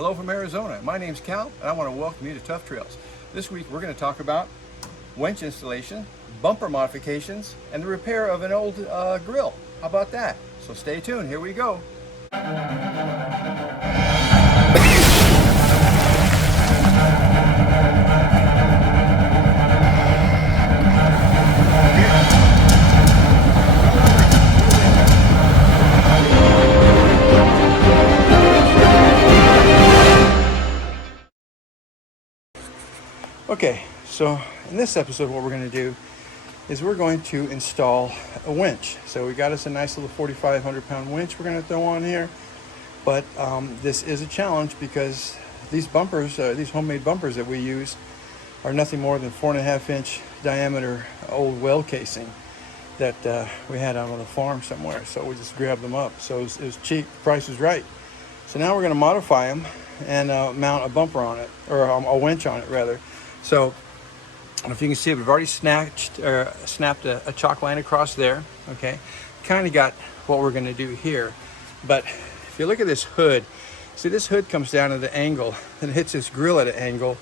Hello from Arizona. My name's Cal, and I want to welcome you to Tough Trails. This week we're going to talk about winch installation, bumper modifications, and the repair of an old grill. How about that? So stay tuned. Here we go. Okay, so in this episode what we're going to do is we're going to install a winch. So we got us a nice little 4,500 pound winch we're going to throw on here, but this is a challenge because these bumpers, these homemade bumpers that we use, are nothing more than 4.5 inch diameter old weld casing that we had out on the farm somewhere. So we just grabbed them up. So it was cheap, the price was right. So now we're going to modify them and mount a bumper on it, or a winch on it rather. So I don't know if you can see it, we've already snapped a chalk line across there. Okay, kind of got what we're going to do here. But if you look at this hood, see this hood comes down at an angle and it hits this grill at an angle,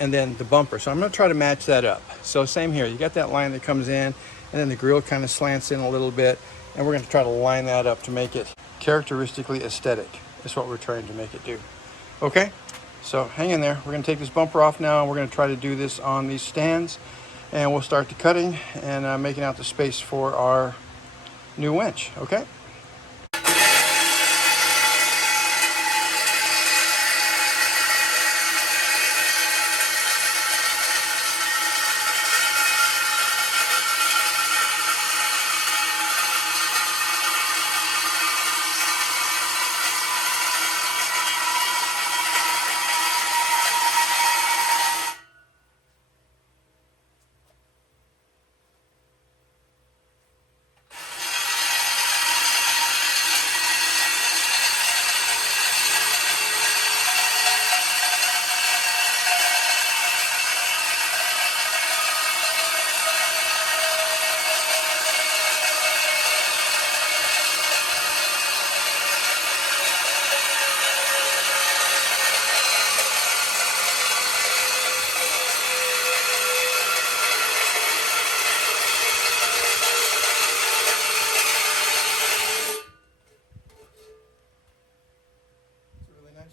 and then the bumper. So I'm going to try to match that up. So same here, you got that line that comes in and then the grill kind of slants in a little bit, and we're going to try to line that up to make it characteristically aesthetic. That's what we're trying to make it do. Okay, so hang in there. We're going to take this bumper off now, and we're going to try to do this on these stands, and we'll start the cutting and making out the space for our new winch. Okay.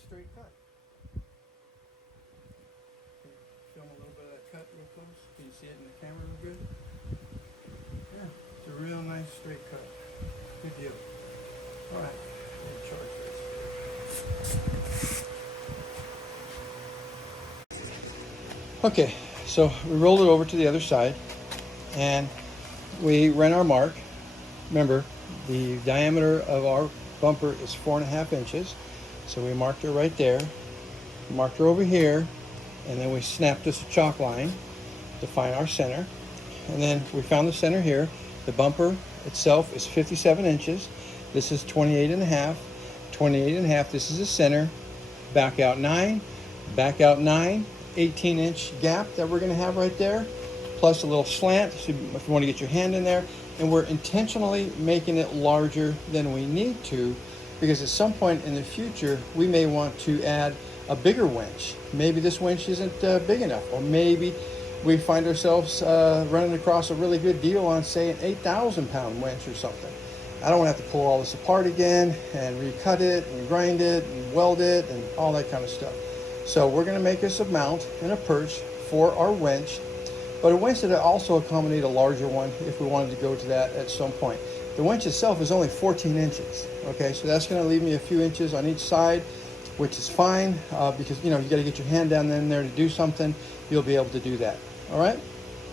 Straight cut. Film a little bit of that cut real close. Can you see it in the camera real good? Yeah, it's a real nice straight cut. Good deal. All right, charge this. Okay, so we rolled it over to the other side and we ran our mark. Remember, the diameter of our bumper is 4.5 inches. So we marked her right there, marked her over here, and then we snapped this chalk line to find our center. And then we found the center here. The bumper itself is 57 inches. This is 28 and a half. 28 and a half, this is the center. Back out 9, 18 inch gap that we're gonna have right there, plus a little slant so if you wanna get your hand in there. And we're intentionally making it larger than we need to, because at some point in the future, we may want to add a bigger winch. Maybe this winch isn't big enough, or maybe we find ourselves running across a really good deal on, say, an 8,000 pound winch or something. I don't want to have to pull all this apart again and recut it and grind it and weld it and all that kind of stuff. So we're gonna make us a mount and a perch for our winch, but a winch that also accommodate a larger one if we wanted to go to that at some point. The winch itself is only 14 inches. Okay, so that's going to leave me a few inches on each side, which is fine because you got to get your hand down in there to do something. You'll be able to do that. All right.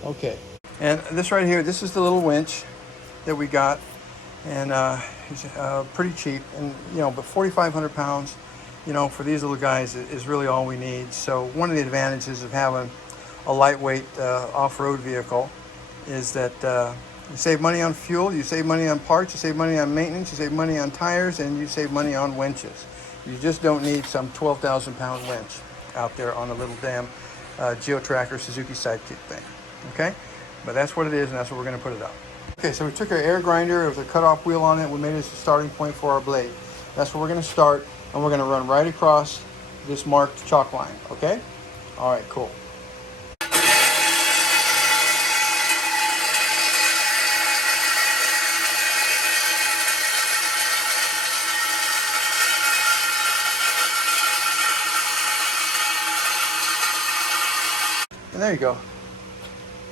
Okay. And this right here, this is the little winch that we got, and it's pretty cheap. And but 4,500 pounds, for these little guys is really all we need. So one of the advantages of having a lightweight off-road vehicle is that you save money on fuel, you save money on parts, you save money on maintenance, you save money on tires, and you save money on winches. You just don't need some 12,000 pound winch out there on a little damn Geo-Tracker Suzuki Sidekick thing. Okay? But that's what it is, and that's what we're going to put it up. Okay, so we took our air grinder with a cutoff wheel on it. We made it as a starting point for our blade. That's where we're going to start, and we're going to run right across this marked chalk line, okay? All right, cool. And there you go.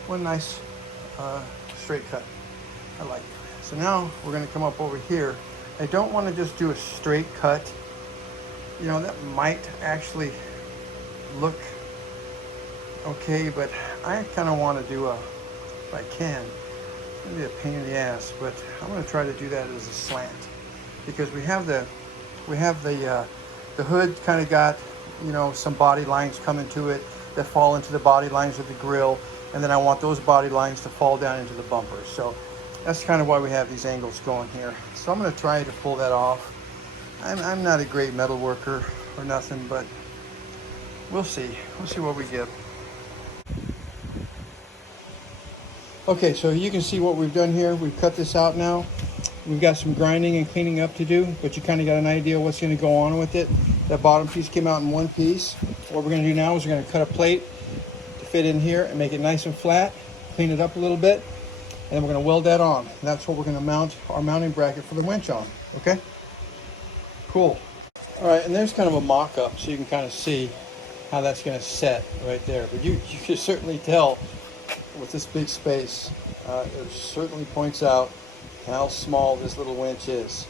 One nice straight cut. I like it. So now we're going to come up over here. I don't want to just do a straight cut. You know, that might actually look okay, but I kind of want to do a, if I can, it's going to be a pain in the ass, but I'm going to try to do that as a slant, because we have the hood kind of got, you know, some body lines coming to it that fall into the body lines of the grill, and then I want those body lines to fall down into the bumpers. So that's kind of why we have these angles going here. So I'm going to try to pull that off. I'm not a great metal worker or nothing, but we'll see. We'll see what we get. Okay, so you can see what we've done here. We've cut this out now. We've got some grinding and cleaning up to do, but you kind of got an idea what's going to go on with it. That bottom piece came out in one piece. What we're going to do now is we're going to cut a plate to fit in here and make it nice and flat, clean it up a little bit, and then we're going to weld that on. And that's what we're going to mount our mounting bracket for the winch on, okay? Cool. All right, and there's kind of a mock-up so you can kind of see how that's going to set right there. But you can certainly tell with this big space, it certainly points out how small this little winch is.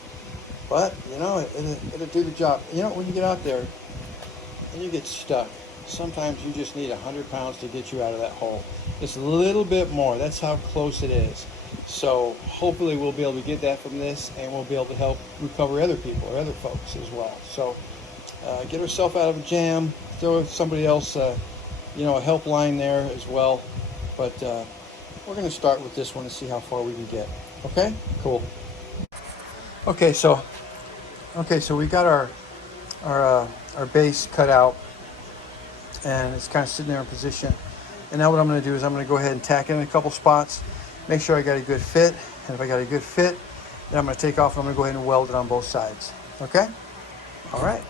But, you know, it'll do the job. You know, when you get out there and you get stuck, sometimes you just need 100 pounds to get you out of that hole. Just a little bit more. That's how close it is. So hopefully we'll be able to get that from this, and we'll be able to help recover other people or other folks as well. So get yourself out of a jam, throw somebody else, you know, a help line there as well. But we're going to start with this one and see how far we can get. Okay, cool. Okay, so we got our base cut out, and it's kind of sitting there in position. And now what I'm going to do is I'm going to go ahead and tack in a couple spots, make sure I got a good fit. And if I got a good fit, then I'm going to take off and I'm going to go ahead and weld it on both sides. Okay? All right.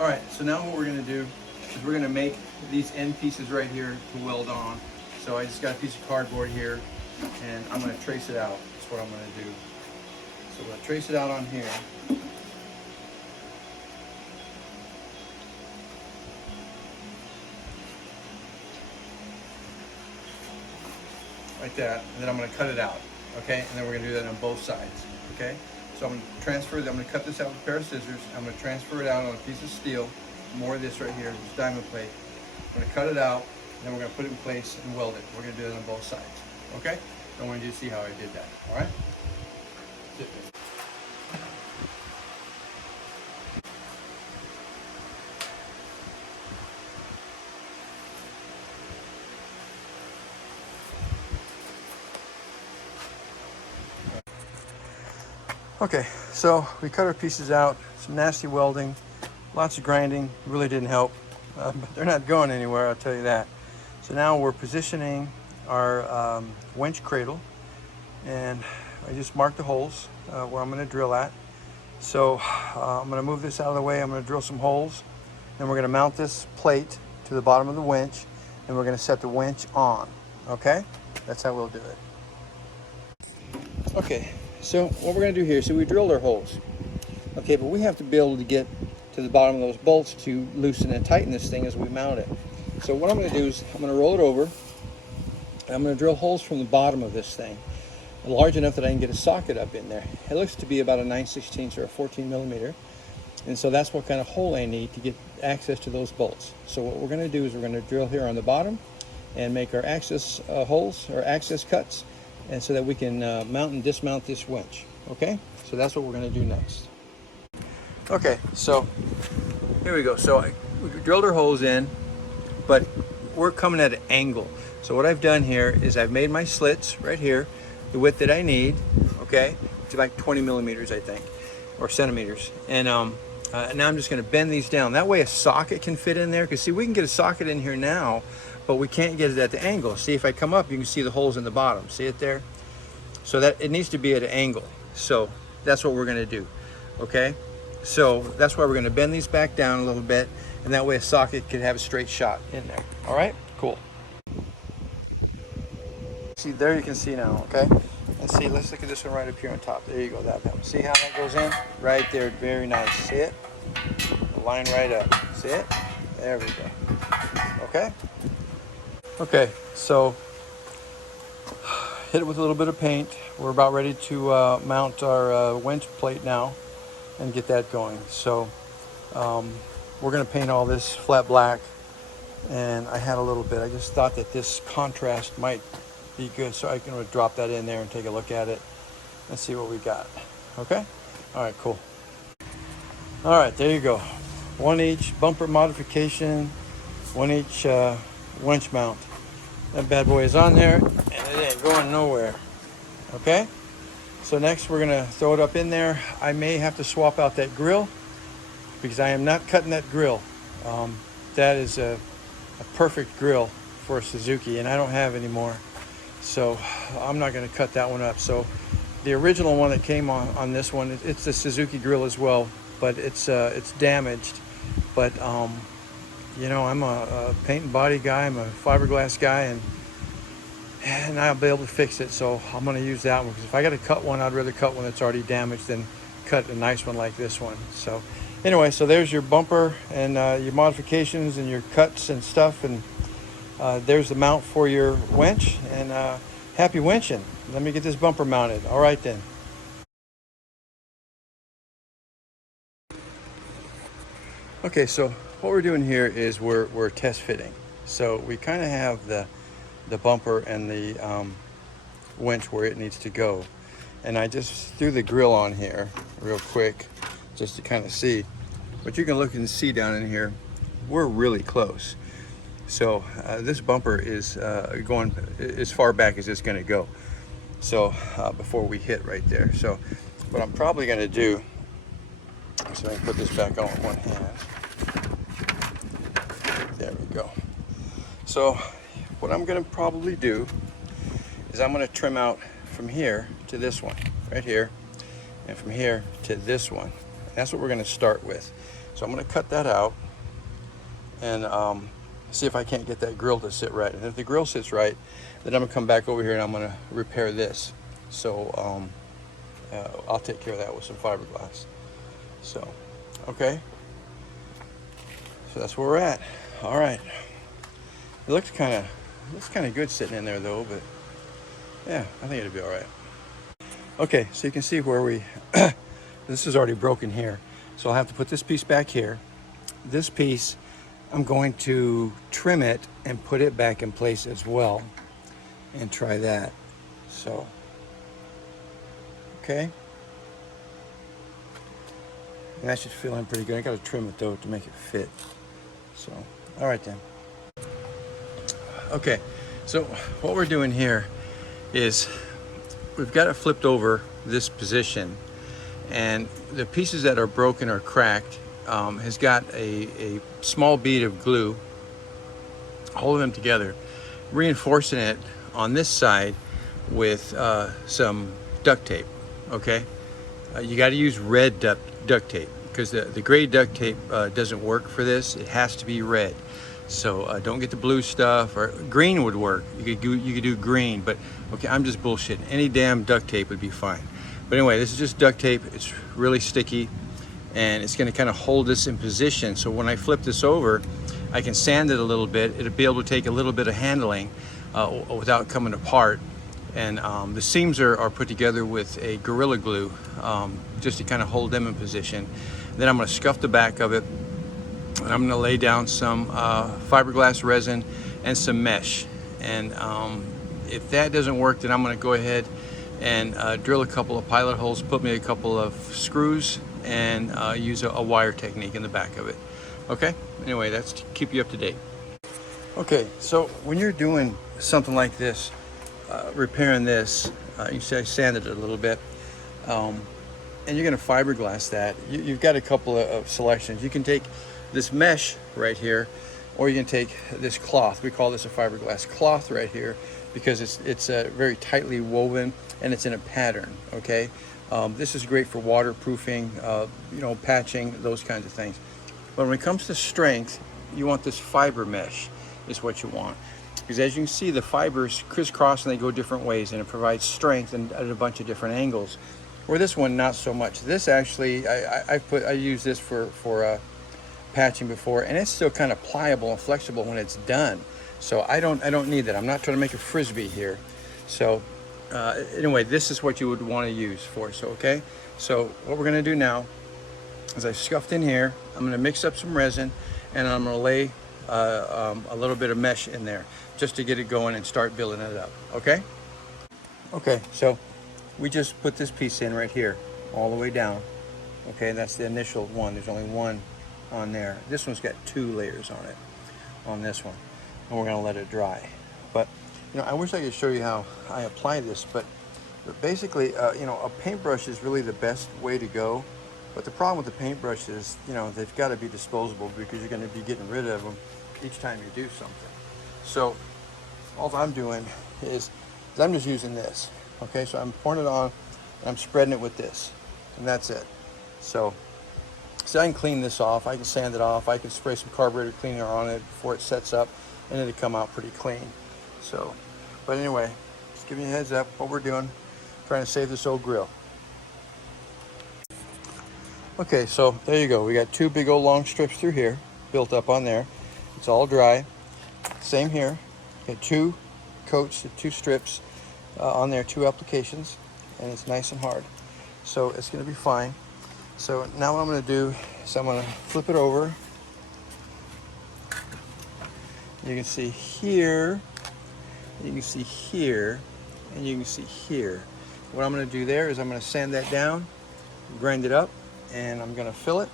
All right, so now what we're going to do is we're going to make these end pieces right here to weld on. So I just got a piece of cardboard here, and I'm going to trace it out. That's what I'm going to do. So I'm going to trace it out on here. Like that, and then I'm going to cut it out, okay? And then we're going to do that on both sides, okay? So I'm going to transfer it, I'm going to cut this out with a pair of scissors. I'm going to transfer it out on a piece of steel, more of this right here, this diamond plate. I'm going to cut it out, and then we're going to put it in place and weld it. We're going to do that on both sides, okay? I want you to see how I did that, all right? Okay, so we cut our pieces out, some nasty welding, lots of grinding, really didn't help, but they're not going anywhere, I'll tell you that. So now we're positioning our winch cradle, and I just marked the holes where I'm going to drill at. So I'm going to move this out of the way. I'm going to drill some holes, and we're going to mount this plate to the bottom of the winch, and we're going to set the winch on. Okay, that's how we'll do it. Okay, so what we're going to do here, so we drilled our holes. Okay, but we have to be able to get to the bottom of those bolts to loosen and tighten this thing as we mount it. So what I'm going to do is I'm going to roll it over, and I'm going to drill holes from the bottom of this thing, large enough that I can get a socket up in there. It looks to be about a 9/16 or a 14 millimeter, and so that's what kind of hole I need to get access to those bolts. So what we're going to do is we're going to drill here on the bottom and make our access holes or access cuts, and so that we can mount and dismount this winch. Okay, so that's what we're going to do next. Okay, so here we go. So we drilled our holes in, but we're coming at an angle. So what I've done here is I've made my slits right here, the width that I need. Okay, it's about 20 millimeters, I think, or centimeters. And now I'm just going to bend these down. That way a socket can fit in there. Because see, we can get a socket in here now, but we can't get it at the angle. See, if I come up, you can see the holes in the bottom. See it there? So that it needs to be at an angle. So that's what we're going to do. Okay, so that's why we're going to bend these back down a little bit, and that way a socket can have a straight shot in there. All right, cool. See, there you can see now. Okay, let's see. Let's look at this one right up here on top. There you go. That one. See how that goes in? Right there. Very nice. See it? Line right up. See it? There we go. Okay. Okay. So hit it with a little bit of paint. We're about ready to mount our winch plate now and get that going. So we're going to paint all this flat black, and I had a little bit. I just thought that this contrast might be good, so I can drop that in there and take a look at it and see what we got. Okay, all right, cool. All right, there you go. One each bumper modification, one each winch mount. That bad boy is on there, and it ain't going nowhere. Okay, so next we're gonna throw it up in there. I may have to swap out that grill, because I am not cutting that grill. That is a perfect grill for a Suzuki, and I don't have any more. So I'm not going to cut that one up. So the original one that came on this one, it's the Suzuki grill as well, but it's damaged. But you know, I'm a paint and body guy. I'm a fiberglass guy, and I'll be able to fix it. So I'm going to use that one, because if I got to cut one, I'd rather cut one that's already damaged than cut a nice one like this one. So anyway, so there's your bumper and your modifications and your cuts and stuff, and there's the mount for your winch, and happy winching. Let me get this bumper mounted. All right then. Okay, so what we're doing here is we're test fitting. So we kind of have the bumper and the winch where it needs to go, and I just threw the grill on here real quick just to kind of see. But you can look and see down in here, we're really close. So this bumper is going as far back as it's going to go. So before we hit right there. So what I'm probably going to do, so I can put this back on with one hand. There we go. So what I'm going to probably do is I'm going to trim out from here to this one, right here, and from here to this one. That's what we're going to start with. So I'm going to cut that out and see if I can't get that grill to sit right. And if the grill sits right, then I'm going to come back over here and I'm going to repair this. So I'll take care of that with some fiberglass. So, okay. So that's where we're at. All right. It looks kind of good sitting in there though, but yeah, I think it'll be all right. Okay, so you can see where we, this is already broken here. So I'll have to put this piece back here. This piece, I'm going to trim it and put it back in place as well and try that. So, okay. And that should feel in pretty good. I got to trim it though to make it fit. So, all right then. Okay, so what we're doing here is we've got it flipped over this position, and the pieces that are broken or cracked has got a small bead of glue holding them together, reinforcing it on this side with some duct tape, okay? You got to use red duct tape because the gray duct tape doesn't work for this. It has to be red. So don't get the blue stuff, or green would work. You could do green, but okay, I'm just bullshitting. Any damn duct tape would be fine. But anyway, this is just duct tape. It's really sticky, and it's going to kind of hold this in position. So when I flip this over, I can sand it a little bit. It'll be able to take a little bit of handling without coming apart. And the seams are put together with a Gorilla Glue just to kind of hold them in position. Then I'm going to scuff the back of it, and I'm going to lay down some fiberglass resin and some mesh. And if that doesn't work, then I'm going to go ahead and drill a couple of pilot holes, put me a couple of screws, and use a wire technique in the back of it. Okay, anyway, that's to keep you up to date. Okay, so when you're doing something like this, repairing this, you see I sanded it a little bit, and you're going to fiberglass that. You've got a couple of selections. You can take this mesh right here, or you can take this cloth. We call this a fiberglass cloth right here because it's very tightly woven and it's in a pattern. Okay, this is great for waterproofing, patching, those kinds of things. But when it comes to strength, you want this fiber mesh is what you want. Because as you can see, the fibers crisscross and they go different ways, and it provides strength and at a bunch of different angles. Where this one, not so much. This actually, I use this for patching before, and it's still kind of pliable and flexible when it's done. So I don't need that. I'm not trying to make a frisbee here. So anyway, this is what you would want to use for it. So okay. So what we're going to do now is I scuffed in here. I'm going to mix up some resin, and I'm going to lay a little bit of mesh in there just to get it going and start building it up. Okay. Okay, so we just put this piece in right here all the way down. Okay, that's the initial one. There's only one on there. This one's got 2 layers on it, on this one, and we're going to let it dry. But I wish I could show you how I apply this, but basically a paintbrush is really the best way to go. But the problem with the paintbrush is, they've got to be disposable because you're going to be getting rid of them each time you do something. So all I'm doing is I'm just using this. Okay, so I'm pouring it on and I'm spreading it with this, and that's it. So I can clean this off, I can sand it off, I can spray some carburetor cleaner on it before it sets up, and it'll come out pretty clean. So, but anyway, just giving you a heads up what we're doing, trying to save this old grill. Okay, so there you go. We got 2 big old long strips through here, built up on there. It's all dry. Same here. Got 2 coats, 2 strips on there, 2 applications, and it's nice and hard. So it's going to be fine. So now what I'm going to do is I'm going to flip it over. You can see here, you can see here, and you can see here. What I'm going to do there is I'm going to sand that down, grind it up, and I'm going to fill it,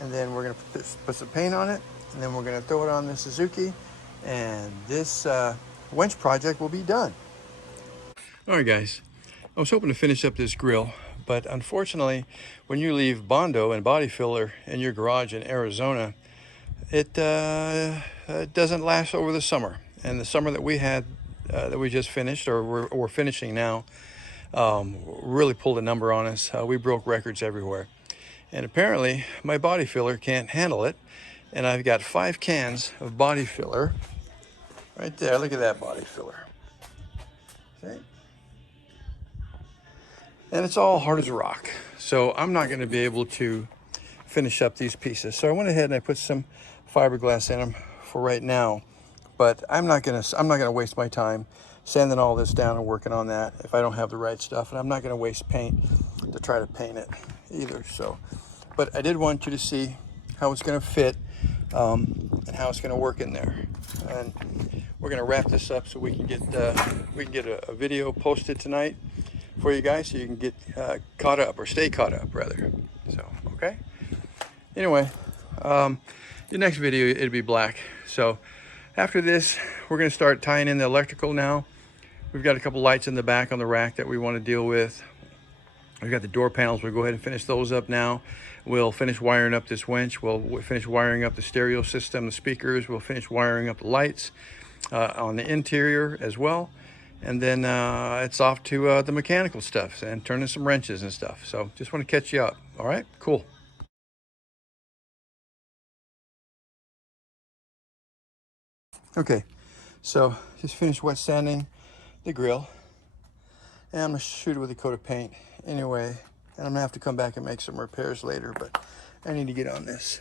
and then we're going to put some paint on it, and then we're going to throw it on the Suzuki, and this winch project will be done. All right, guys, I was hoping to finish up this grill, but unfortunately, when you leave Bondo and body filler in your garage in Arizona, it doesn't last over the summer. And the summer that we had, that we just finished, or we're finishing now, really pulled a number on us. We broke records everywhere. And apparently my body filler can't handle it. And I've got 5 cans of body filler right there. Look at that body filler. See? And it's all hard as a rock. So I'm not going to be able to finish up these pieces. So I went ahead and I put some fiberglass in them for right now. But I'm not gonna waste my time sanding all this down and working on that if I don't have the right stuff, and I'm not gonna waste paint to try to paint it either. So, but I did want you to see how it's gonna fit and how it's gonna work in there. And we're gonna wrap this up so we can get a video posted tonight for you guys, so you can get caught up, or stay caught up rather. So okay. Anyway, the next video it'll be black. So after this, we're going to start tying in the electrical now. We've got a couple lights in the back on the rack that we want to deal with. We've got the door panels. We'll go ahead and finish those up now. We'll finish wiring up this winch. We'll finish wiring up the stereo system, the speakers. We'll finish wiring up the lights on the interior as well. And then it's off to the mechanical stuff and turning some wrenches and stuff. So just want to catch you up. All right, cool. Okay, so just finished wet sanding the grill. And I'm gonna shoot it with a coat of paint anyway. And I'm gonna have to come back and make some repairs later, but I need to get on this.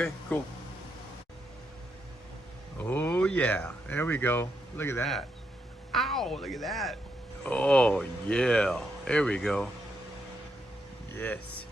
Okay, cool. Oh yeah, there we go. Look at that. Ow, look at that. Oh yeah, there we go. Yes.